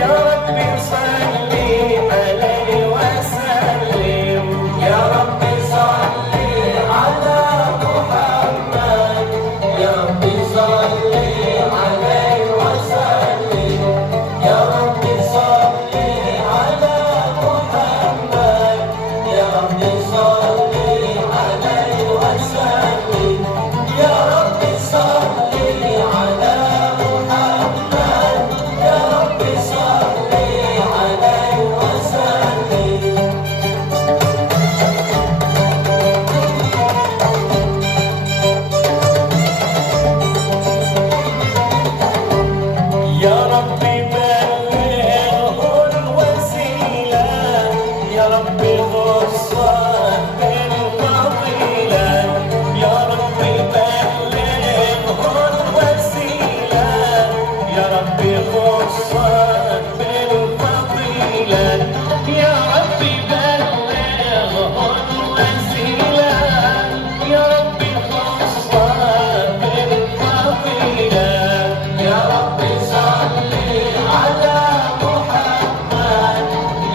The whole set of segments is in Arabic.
يا ربي صلي عليه وسلم، يا ربي صلي على محمد، يا ربي صلي عليه وسلم، يا ربي صلي على محمد، يا ربي صلي عليه وسلم، يا ربي صلي على محمد، يا ربي صلي عليه وسلم. يا ربي بلغه الوسيلة، يا ربي خصه بالفضيلة، يا ربي بلغه الوسيلة، يا ربي خصه بالفضيلة، يا ربي بلغه الوسيلة، يا ربي خصه بالفضيلة، يا ربي صلي على محمد،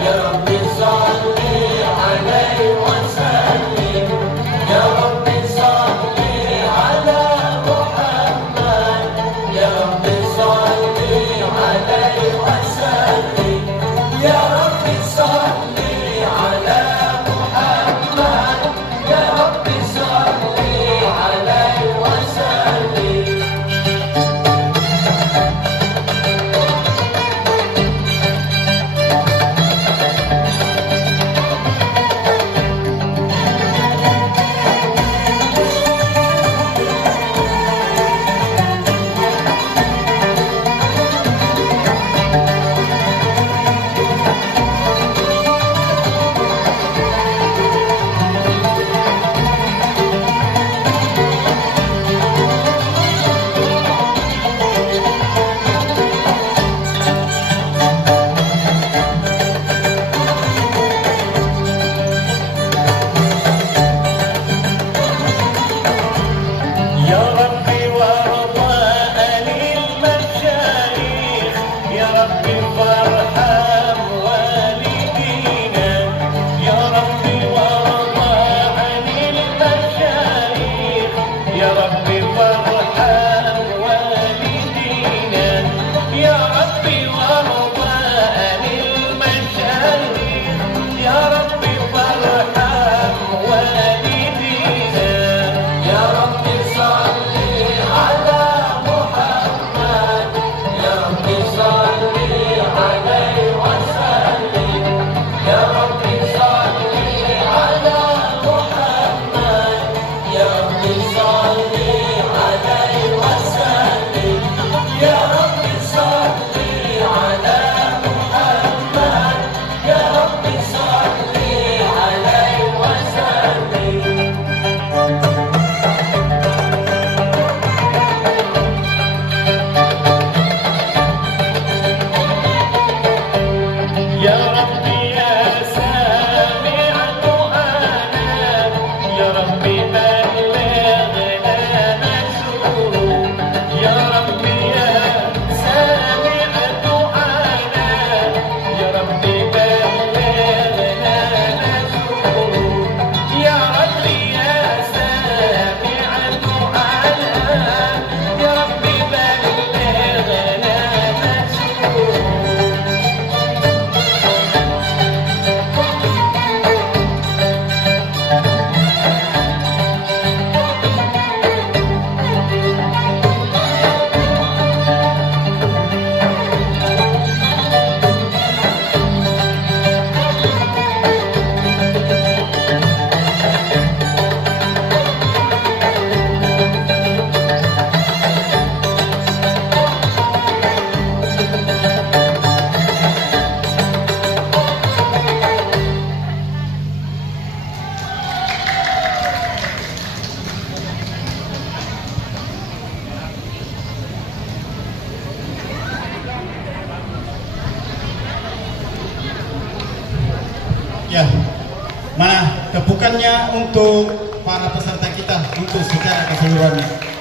يا ربي صلي عليه وسلم، يا ربي صلي على محمد، يا ربي صلي عليه وسلم، يا ربي صلي على محمد، يا ربي صلي عليه وسلم. يا ربي وارضى عن المشايخ، يا ربي فارحم والدينا، يا ربي وارضى عن المشايخ، يا ربي فارحم والدينا، يا ربي وارضى عن المشايخ، يا ربي فارحم والدينا، يا ربي صلي على محمد، يا ربي صلي عليه وسلم، يا ربي صلي على محمد، يا ربي صلي عليه وسلم، يا ربي صلي على محمد، يا ربي صلي عليه وسلم. يا ربي يا سامع دعانا، يا ربي بلغنا نشكره، يا ربي يا سامع دعانا، يا ربي بلغنا نشكره، يا ربي يا سامع دعانا، يا ربي بلغنا نشكره. Ya, mana tepukannya untuk para peserta kita untuk secara keseluruhannya.